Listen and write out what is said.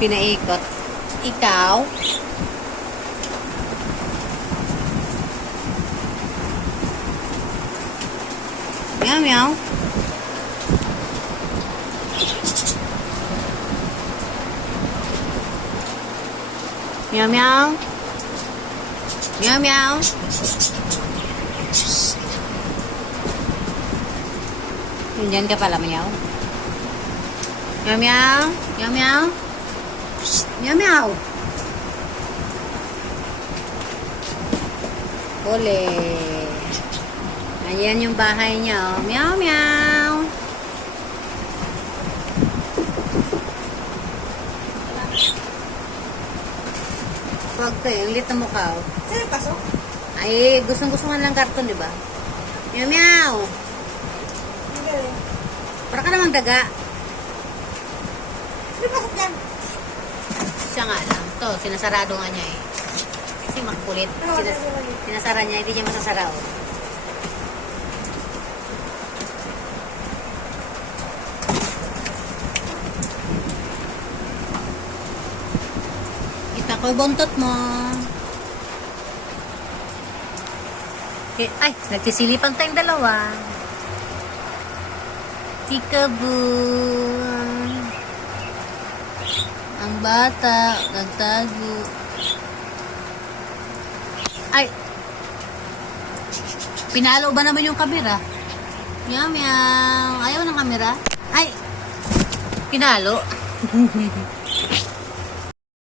Pinaikot. Ikaw? Meow meow. Meow meow. Meow meow. Diyan ka pala, meow. Meow meow. Meow meow. Meow meow. Ole. Ayan yung bahay niya, oh. Meow meow. Wag to eh, ulit na mukha, oh. Sino pasok? Ay, gustong-gusto nga lang karton, di ba? Meow meow. Hindi. Para ka namang daga. Sino pasok dyan? Siya nga lang. To, sinasarado nga niya eh. Kasi makulit. Sinasara niya, hindi niya masasara, oh. Kita ko yung buntot mo. Ay, nagsisilipan tayong dalawa. Tikabun. Ang bata, nagtago. Ay! Pinalo ba naman yung kamera? Meow meow. Ayaw ng kamera? Ay! Pinalo.